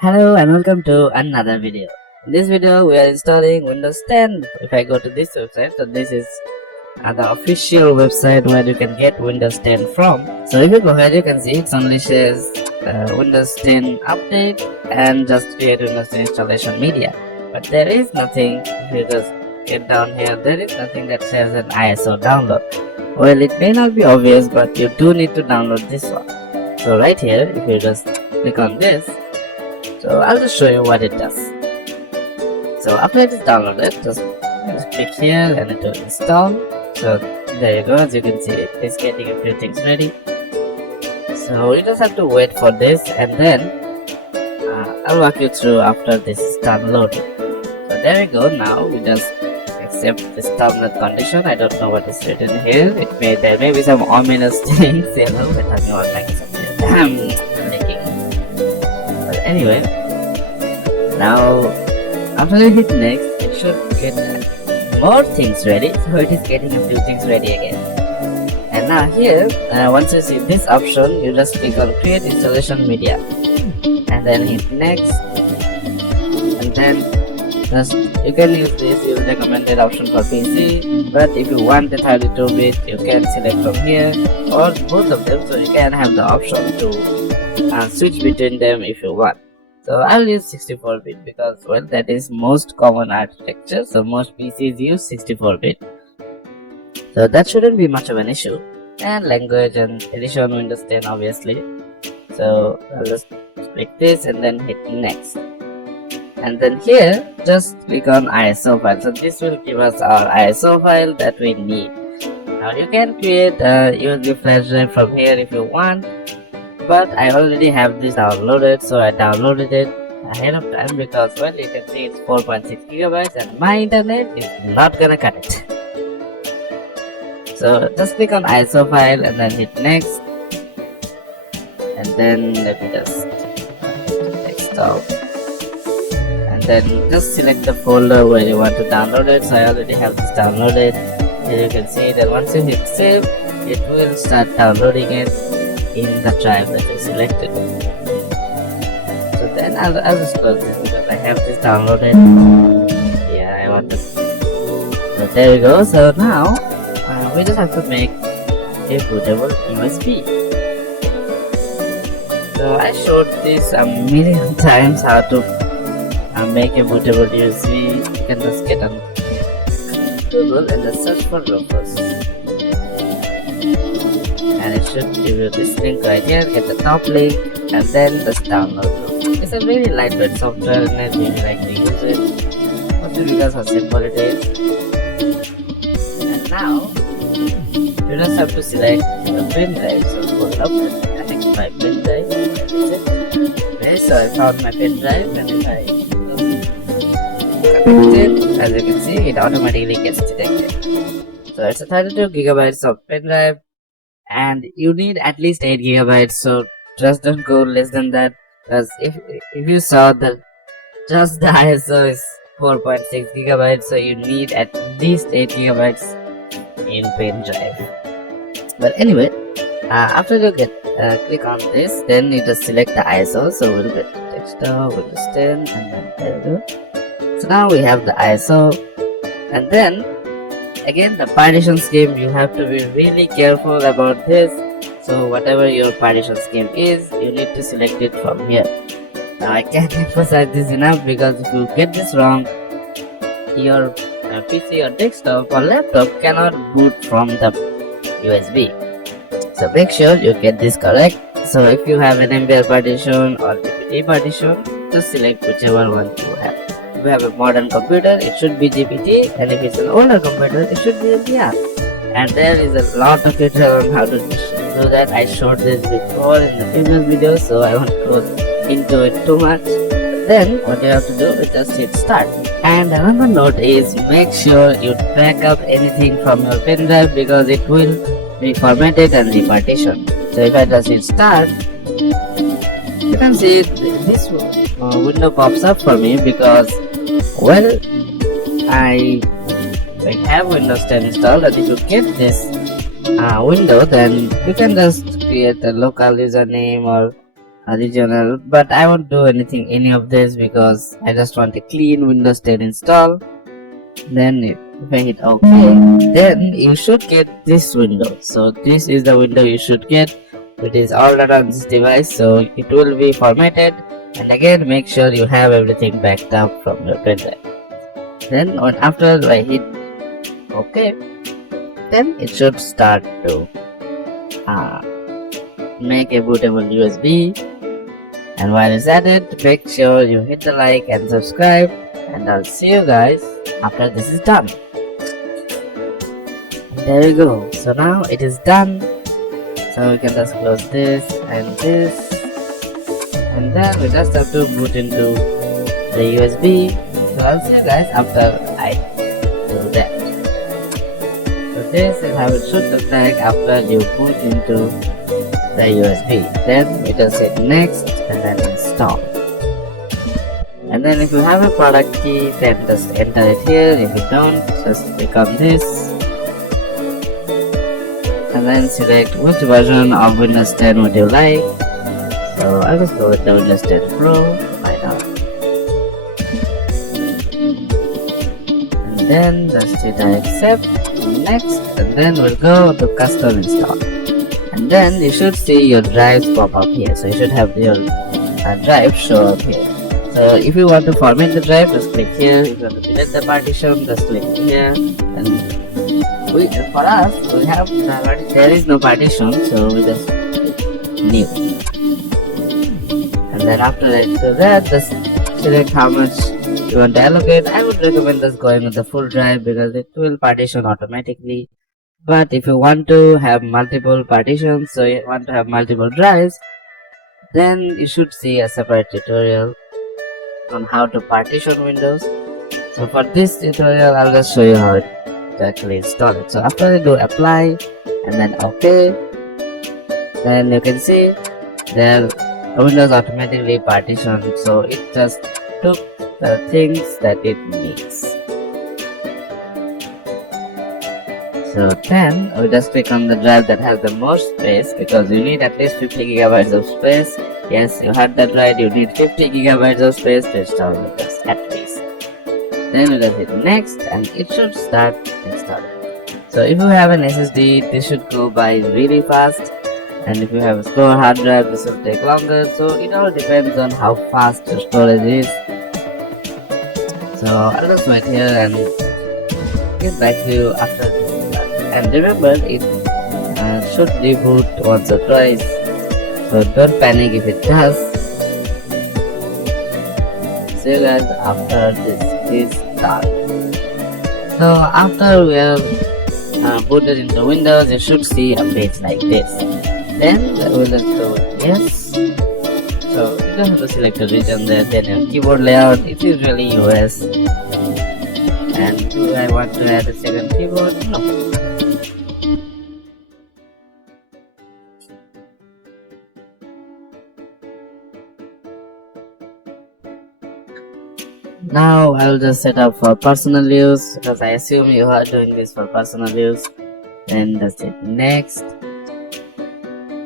Hello and welcome to another video. In this video, we are installing Windows 10. If I go to this website, so this is the official website where you can get Windows 10 from. So if you go here, you can see it only says Windows 10 update and just create Windows 10 installation media. But there is nothing. If you just get down here, there is nothing that says an ISO download. Well, it may not be obvious, but you do need to download this one. So right here, if you just click on this, so I'll just show you what it does. So after it is downloaded, just click here and it will install. So there you go, as you can see it is getting a few things ready. So you just have to wait for this, and then I'll walk you through after this is downloaded. So there you go. Now we just accept this download condition. I don't know what is written here. There may be some ominous things. We're talking about Microsoft here. But anyway, now after you hit next, it should get more things ready. So it is getting a few things ready again. And now here, once you see this option, you just click on create installation media and then hit next, and then just you can use this is recommended option for PC, but if you want a 32-bit, you can select from here or both of them, so you can have the option to switch between them if you want. So I'll use 64-bit because, well, that is most common architecture, so most PCs use 64-bit. So that shouldn't be much of an issue. And language and edition Windows 10 obviously. So I'll just click this and then hit next. And then here, just click on ISO file. So this will give us our ISO file that we need. Now you can create a USB flash drive from here if you want, but I already have this downloaded, so I downloaded it ahead of time because, well, you can see it's 4.6 gigabytes and my internet is not gonna cut it. So just click on ISO file and then hit next, and then let me just install, and then just select the folder where you want to download it. So I already have this downloaded. Here you can see that once you hit save, it will start downloading it in the drive that you selected. So then I'll just close this because I have this downloaded. Yeah, I want this. So there you go. So now we just have to make a bootable USB. So I showed this a million times how to make a bootable USB. You can just get on Google and just search for Rufus, and it should give you this link right here at the top link, and then just download. It's a very lightweight software and I really like to use it, mostly because how simple it is. And now you just have to select the pen drive. So hold up and connect my pen drive. Okay, so I found my pen drive, and if I connect it, as you can see, it automatically gets detected. So it's a 32 gigabytes of pen drive, and you need at least 8 gigabytes. So just don't go less than that, because if you saw that just the ISO is 4.6 gigabytes, so you need at least 8 gigabytes in pen drive. But anyway, after you click on this, then you just select the ISO. So we'll get desktop, Windows 10, and then there we go. So now we have the ISO, and then again the partition scheme, you have to be really careful about this. So whatever your partition scheme is, you need to select it from here. Now I can't emphasize this enough, because if you get this wrong, your PC or desktop or laptop cannot boot from the USB. So make sure you get this correct. So if you have an MBR partition or GPT partition, just select whichever one you have. If you have a modern computer, it should be GPT, and if it's an older computer, it should be MBR. And there is a lot of tutorial on how to do that. I showed this before in the previous video, so I won't go into it too much. Then what you have to do is just hit start. And another note is, make sure you back up anything from your pen drive, because it will be formatted and repartitioned. So if I just hit start, you can see this window pops up for me, because, well, I have Windows 10 installed, and if you get this window, then you can just create a local username or original, but I won't do any of this because I just want a clean Windows 10 install. Then if I hit OK, then you should get this window. So this is the window you should get. It is all done on this device, so it will be formatted. And again, make sure you have everything backed up from your pen drive. Then after I hit OK, then it should start to make a bootable USB. And while it's at it, make sure you hit the like and subscribe, and I'll see you guys after this is done. There we go. So now it is done. So we can just close this, and then we just have to boot into the USB. So I'll see you guys after I do that. So this is how it should look like after you boot into the USB. Then we just hit next and then install. And then if you have a product key, then just enter it here. If you don't, just click on this and then select which version of Windows 10 would you like. So I'll just go with the Windows 10 Pro. Why not? And then just hit accept, next, and then we'll go to custom install. And then you should see your drives pop up here. So you should have your drive show up here. So if you want to format the drive, just click here. If you want to delete the partition, just click here. And for us, we have there is no partition, so we just click new. And then after that, just select how much you want to allocate. I would recommend just going with the full drive because it will partition automatically. But if you want to have multiple partitions, so you want to have multiple drives, then you should see a separate tutorial on how to partition Windows. So for this tutorial, I'll just show you how to actually install it. So after you do apply and then OK, then you can see there Windows automatically partitioned. So it just took the things that it needs. So then we just click on the drive that has the most space because you need at least 50 gigabytes of space. Yes, you had that right, you need 50 gigabytes of space to install Windows at least. Then we just hit next and it should start installing. So if you have an SSD, this should go by really fast, and if you have a slower hard drive, this will take longer. So it all depends on how fast your storage is. So I'll just wait here and get back to you after this. And remember, it should reboot once or twice, so don't panic if it does. See you guys after this is done. So after we are booted into Windows, you should see a page like this. Then we'll just go with yes. So you don't have to select a region there. Then your keyboard layout, it is really US. And do I want to add a second keyboard? No. Now I will just set up for personal use because I assume you are doing this for personal use. Then just hit next,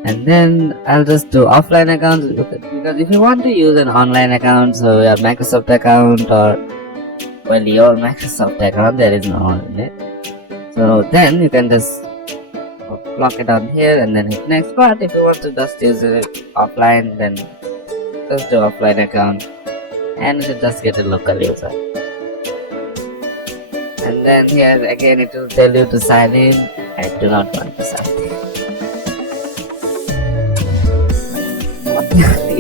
and then I'll just do offline accounts because if you want to use an online account, so your Microsoft account or well your Microsoft account, there is no on it. So then you can just lock it on here and then hit next. But if you want to just use it offline, then just do offline account. And you should just get a local user. And then here again it will tell you to sign in. I do not want to sign in.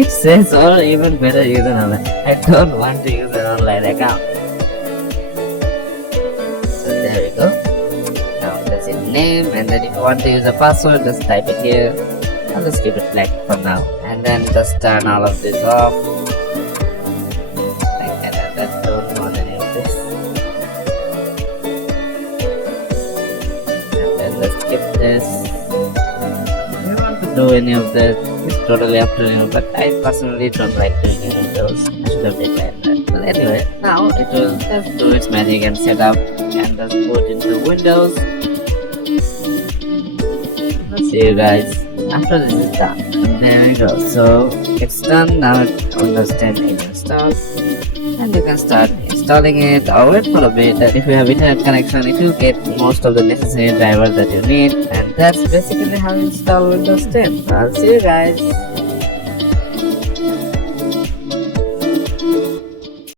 It says or even better use an online. I don't want to use an online account. So there we go. Now that's it, name, and then if you want to use a password, just type it here. I'll just keep it blank for now. And then just turn all of this off. Let's skip this. If you want to do any of that, it's totally up to you, but I personally don't like doing any of those. I should have declared that. But anyway, now it will just do its magic and set up and just boot into Windows. I'll see you guys After this is done, there we go. So it's done. Now Windows 10 is installed, and you can start installing it or wait for a bit. And if you have internet connection, it will get most of the necessary drivers that you need. And that's basically how you install Windows 10. I'll see you guys.